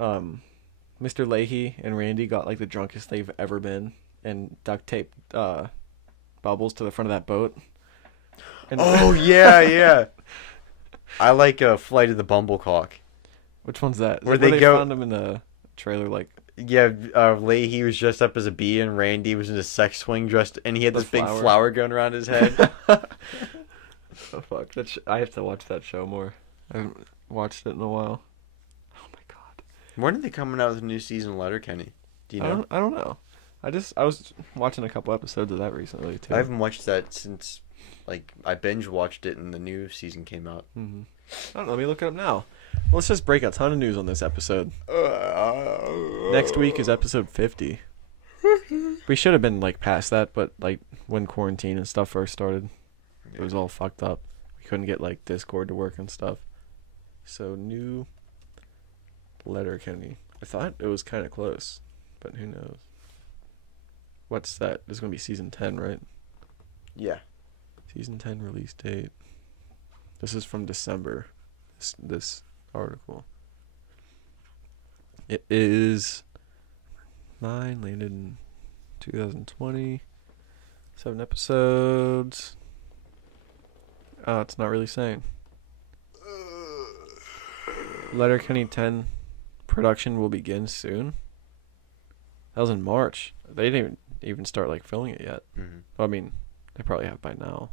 Mr. Leahy and Randy got like the drunkest they've ever been and duct taped bubbles to the front of that boat. And Oh yeah, yeah. I like Flight of the Bumblecock. which one's that? Is Where that they go- found him in the trailer like Yeah, Leahy was dressed up as a bee, and Randy was in a sex swing dressed, and he had The this big flower. flower going around his head. oh fuck I have to watch that show more. I haven't watched it in a while. Oh my god. When are they coming out with a new season of Letterkenny? Do you know? I don't know. I was watching a couple episodes of that recently too. I haven't watched that since, like, I binge watched it and the new season came out. Mm-hmm. I don't know. Let me look it up now. Let's just break a ton of news on this episode. Next week is episode 50. We should have been like past that, but like when quarantine and stuff first started, it was all fucked up. We couldn't get like Discord to work and stuff. So new Letterkenny. I thought it was kind of close, but who knows? What's that? This is gonna be season 10, right? Yeah. Season 10 release date. This is from December. This article. It is 9, landed in 2020. 7 episodes. It's not really saying. Letterkenny 10 production will begin soon. That was in March. They didn't even start like filming it yet. Mm-hmm. Well, I mean, they probably have by now.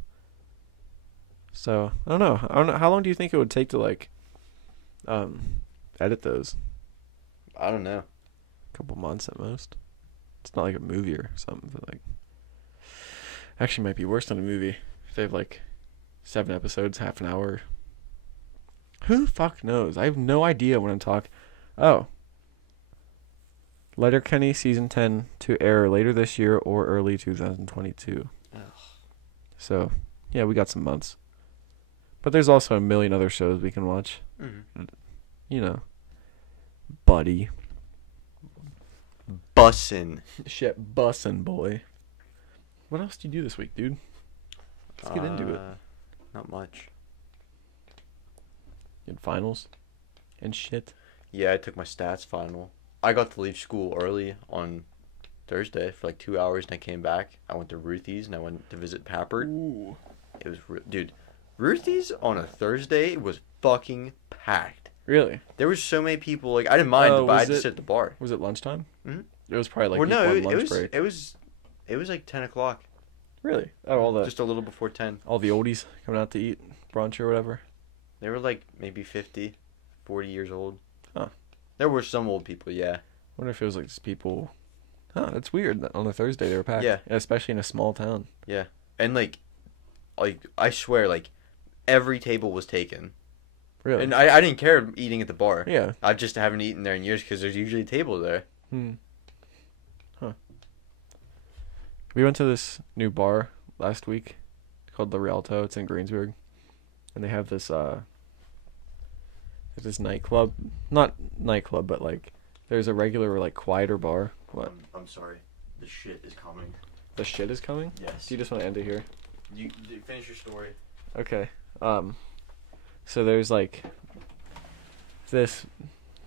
So I don't know. How long do you think it would take to like, edit those? I don't know. A couple months at most. It's not like a movie or something. But like, actually, might be worse than a movie if they have like 7 episodes, half an hour. Who the fuck knows? I have no idea when I'm talking. Oh. Letterkenny season 10 to air later this year or early 2022. Ugh. So, yeah, we got some months. But there's also a million other shows we can watch. Mm-hmm. You know. Buddy. Bussin'. Shit, bussin', boy. What else did you do this week, dude? Let's get into it. Not much. You had finals and shit. Yeah, I took my stats final. I got to leave school early on Thursday for like 2 hours, and I came back. I went to Ruthie's, and I went to visit Pappard. Ooh. It was, dude, Ruthie's on a Thursday was fucking packed. Really? There was so many people. Like, I didn't mind, but I had to sit at the bar. Was it lunchtime? Mm-hmm. It was probably like Well, no, lunch it was break. it was like 10 o'clock. Really? Oh, all the Just a little before 10. all the oldies coming out to eat brunch or whatever. They were like maybe 50, 40 years old. Huh. There were some old people, yeah. I wonder if it was like just people Huh, that's weird that on a Thursday they were packed. Yeah. Especially in a small town. Yeah. And like I swear, like every table was taken. Really? And I didn't care eating at the bar. Yeah. I just haven't eaten there in years because there's usually a table there. Huh. We went to this new bar last week called the Rialto. It's in Greensburg. And they have this this nightclub. Not nightclub, but like there's a regular like quieter bar. What? I'm sorry. The shit is coming. The shit is coming? Yes. Do you just want to end it here? You finish your story. Okay. So there's like this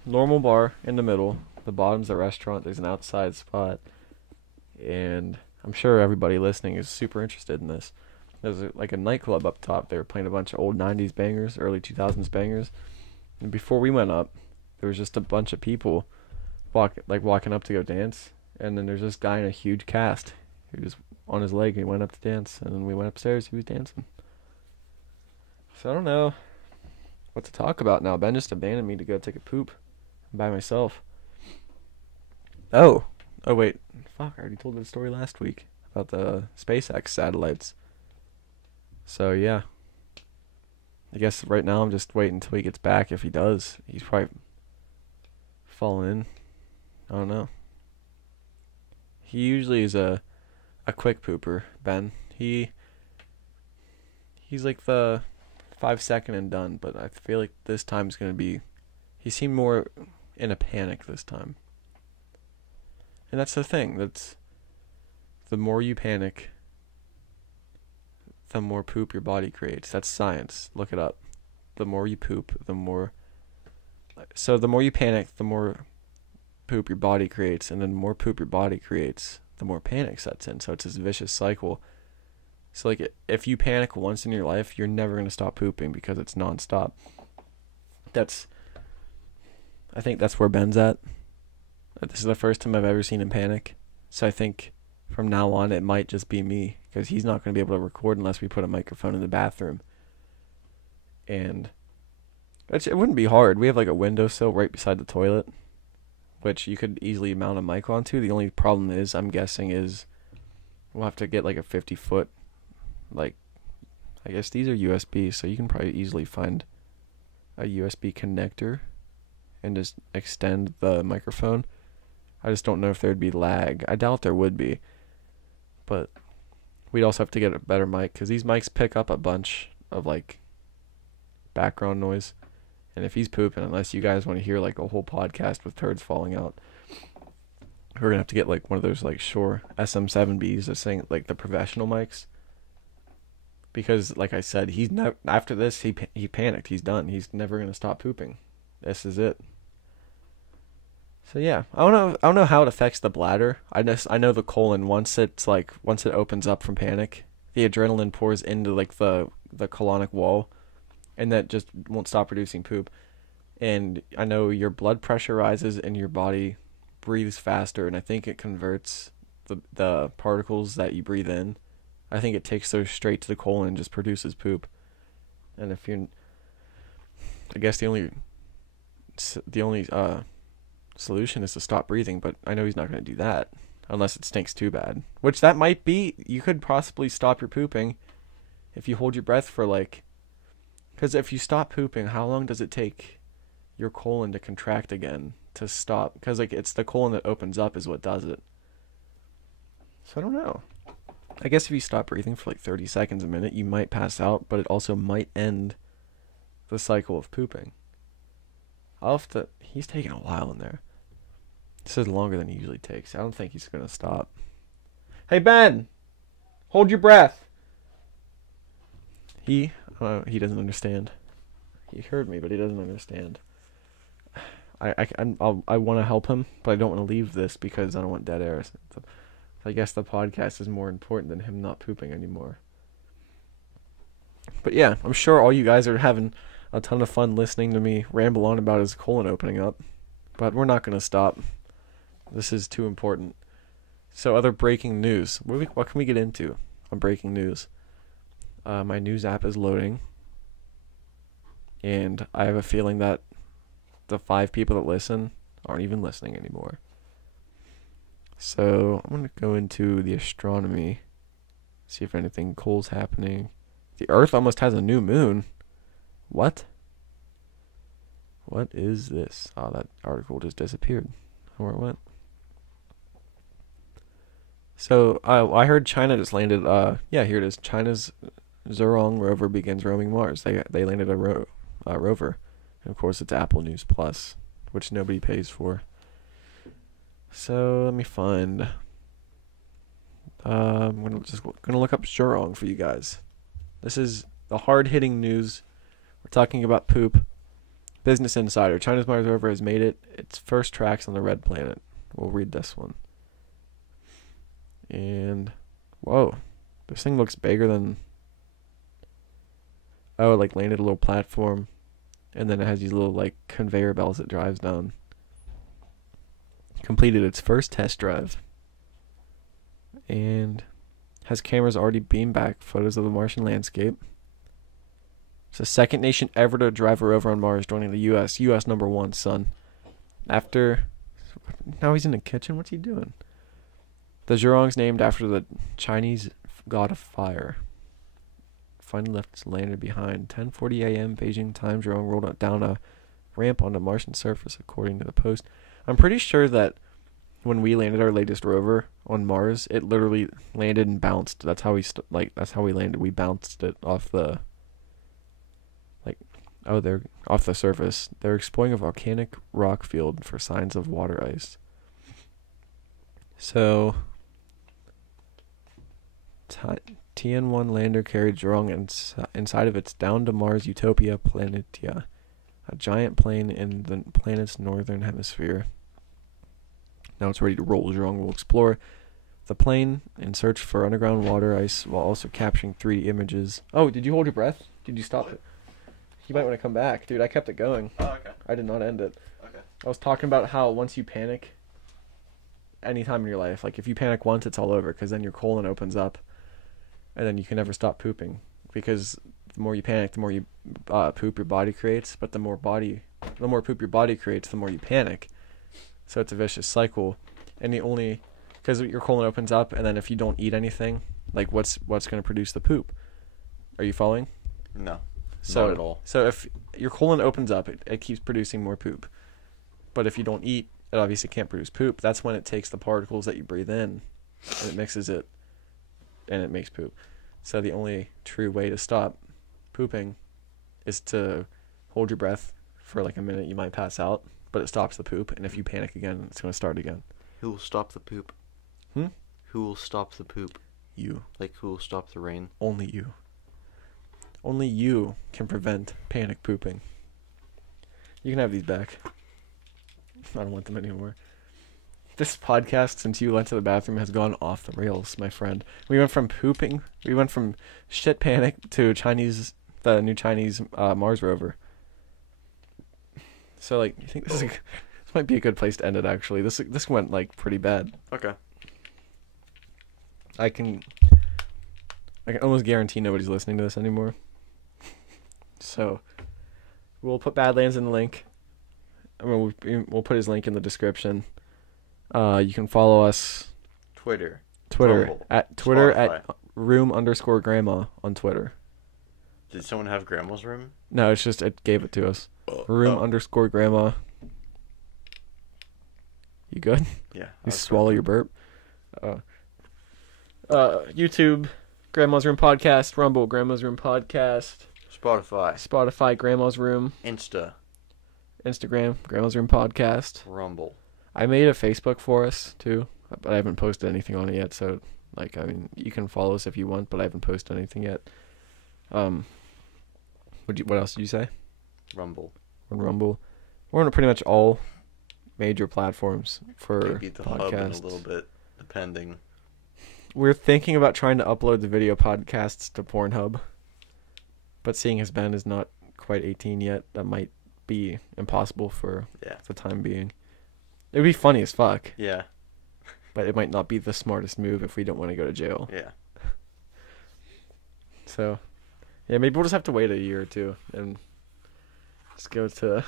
normal bar in the middle. The bottom's a restaurant. There's an outside spot. And I'm sure everybody listening is super interested in this. There's like a nightclub up top. They were playing a bunch of old 90s bangers, early 2000s bangers. And before we went up, there was just a bunch of people walking up to go dance. And then there's this guy in a huge cast who was on his leg and he went up to dance. And then we went upstairs, he was dancing. So I don't know what to talk about now. Ben just abandoned me to go take a poop by myself. Oh wait. Fuck, I already told the story last week about the SpaceX satellites. So yeah. I guess right now I'm just waiting until he gets back. If he does, he's probably fallen in. I don't know. He usually is a quick pooper, Ben. He's like the 5-second and done, but I feel like this time's gonna be. He seemed more in a panic this time. And that's the thing. That's the more you panic, the more poop your body creates. That's science. Look it up. The more you poop, the more. So the more you panic, the more poop your body creates, and then the more poop your body creates, the more panic sets in. So it's this vicious cycle. So like if you panic once in your life, you're never gonna stop pooping because it's nonstop. I think that's where Ben's at. This is the first time I've ever seen him panic. So I think from now on it might just be me because he's not gonna be able to record unless we put a microphone in the bathroom. And it wouldn't be hard. We have like a windowsill right beside the toilet, which you could easily mount a mic onto. The only problem is, I'm guessing, is we'll have to get like a 50-foot, like, I guess these are USB, so you can probably easily find a USB connector and just extend the microphone. I just don't know if there'd be lag. I doubt there would be, but we'd also have to get a better mic because these mics pick up a bunch of like background noise. And if he's pooping, unless you guys want to hear like a whole podcast with turds falling out, we're gonna have to get like one of those like Shure SM7Bs, this thing, like the professional mics. Because like I said, he's not after this. He panicked. He's done. He's never gonna stop pooping. This is it. So yeah, I don't know how it affects the bladder. I know the colon once it opens up from panic, the adrenaline pours into like the colonic wall. And that just won't stop producing poop. And I know your blood pressure rises and your body breathes faster. And I think it converts the particles that you breathe in. I think it takes those straight to the colon and just produces poop. And if you're, I guess the only solution is to stop breathing. But I know he's not going to do that unless it stinks too bad. Which that might be. You could possibly stop your pooping if you hold your breath for like. Because if you stop pooping, how long does it take your colon to contract again to stop? Because like it's the colon that opens up is what does it. So I don't know. I guess if you stop breathing for like 30 seconds a minute, you might pass out, but it also might end the cycle of pooping. He's taking a while in there. This is longer than he usually takes. I don't think he's going to stop. Hey, Ben! Hold your breath! He doesn't understand. He heard me, but he doesn't understand. I want to help him, but I don't want to leave this because I don't want dead air. So I guess the podcast is more important than him not pooping anymore. But yeah, I'm sure all you guys are having a ton of fun listening to me ramble on about his colon opening up. But we're not going to stop. This is too important. So other breaking news. What can we get into on breaking news? My news app is loading. And I have a feeling that the 5 people that listen aren't even listening anymore. So I'm gonna go into the astronomy, see if anything cool's happening. The Earth almost has a new moon. What? What is this? Oh, that article just disappeared. Where it went? So I heard China just landed. Yeah, here it is. China's Zhurong rover begins roaming Mars. They landed a rover, and of course it's Apple News Plus, which nobody pays for. So let me find. I'm gonna look up Zhurong for you guys. This is the hard-hitting news. We're talking about poop. Business Insider. China's Mars rover has made its first tracks on the red planet. We'll read this one. And whoa, this thing looks bigger than. Oh, it like landed a little platform, and then it has these little like conveyor belts it drives down. Completed its first test drive, and has cameras already beamed back photos of the Martian landscape. It's the second nation ever to drive a rover on Mars, joining the U.S. U.S. #1, son. After, now he's in the kitchen. What's he doing? The Zhurong's named after the Chinese god of fire. Finally left its lander behind. 10:40 a.m. Beijing time. Zhurong rolled down a ramp on the Martian surface, according to the Post. I'm pretty sure that when we landed our latest rover on Mars, it literally landed and bounced. That's how that's how we landed. We bounced it off the they're off the surface. They're exploring a volcanic rock field for signs of water ice. So TN-1 lander carried Zhurong inside of its down to Mars Utopia Planitia, a giant plane in the planet's northern hemisphere. Now it's ready to roll. Zhurong will explore the plane in search for underground water ice while also capturing 3D images. Oh, did you hold your breath? Did you stop it? You might want to come back. Dude, I kept it going. Oh, okay. I did not end it. Okay. I was talking about how once you panic, anytime in your life, like if you panic once, it's all over, because then your colon opens up, and then you can never stop pooping. Because the more you panic, the more you poop your body creates, but the more poop your body creates, the more you panic. So it's a vicious cycle. And because your colon opens up, and then if you don't eat anything, like what's going to produce the poop? Are you following? No. So, not at all. So if your colon opens up, it keeps producing more poop. But if you don't eat, it obviously can't produce poop. That's when it takes the particles that you breathe in, and it mixes it, and it makes poop. So the only true way to stop pooping is to hold your breath for like a minute. You might pass out, but it stops the poop. And if you panic again, it's going to start again. Who will stop the poop? Who will stop the poop? You. Like who will stop the rain? Only you. Only you can prevent panic pooping. You can have these back. I don't want them anymore. This podcast, since you went to the bathroom, has gone off the rails, my friend. We went from pooping, we went from shit panic to the new Chinese Mars rover. So, like, you think this might be a good place to end it, actually. This went, like, pretty bad. Okay. I can almost guarantee nobody's listening to this anymore. So, we'll put Badlands in the link. I mean, we'll put his link in the description. You can follow us. Twitter Rumble, at Twitter Spotify. at room_grandma on Twitter. Did someone have grandma's room? No, it's just it gave it to us. Room_grandma. You good? Yeah. You swallow your burp. YouTube, Grandma's Room Podcast. Rumble, Grandma's Room Podcast. Spotify, Grandma's Room. Instagram, Grandma's Room Podcast. Rumble. I made a Facebook for us too, but I haven't posted anything on it yet. So, like, I mean, you can follow us if you want, but I haven't posted anything yet. What else did you say? Rumble. We're on Rumble. We're on pretty much all major platforms for Maybe the hub in a little bit, depending. We're thinking about trying to upload the video podcasts to Pornhub, but seeing as Ben is not quite 18 yet, that might be impossible for the time being. It would be funny as fuck. Yeah. But it might not be the smartest move if we don't want to go to jail. Yeah. So, yeah, maybe we'll just have to wait a year or two and just go to...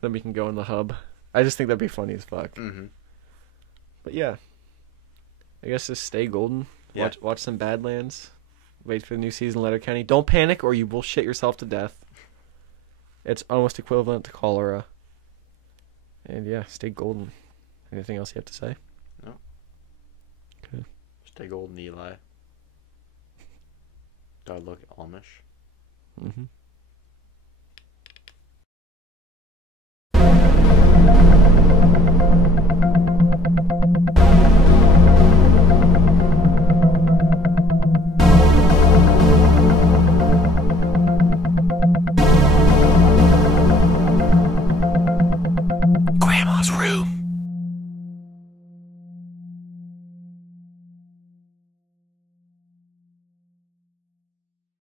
then we can go in the hub. I just think that'd be funny as fuck. Mm-hmm. But yeah, I guess just stay golden. Yeah. Watch some Badlands. Wait for the new season, Letterkenny. Don't panic or you will shit yourself to death. It's almost equivalent to cholera. And yeah, stay golden. Anything else you have to say? No. Okay. Stay golden, Eli. Do I look Amish? Mm-hmm.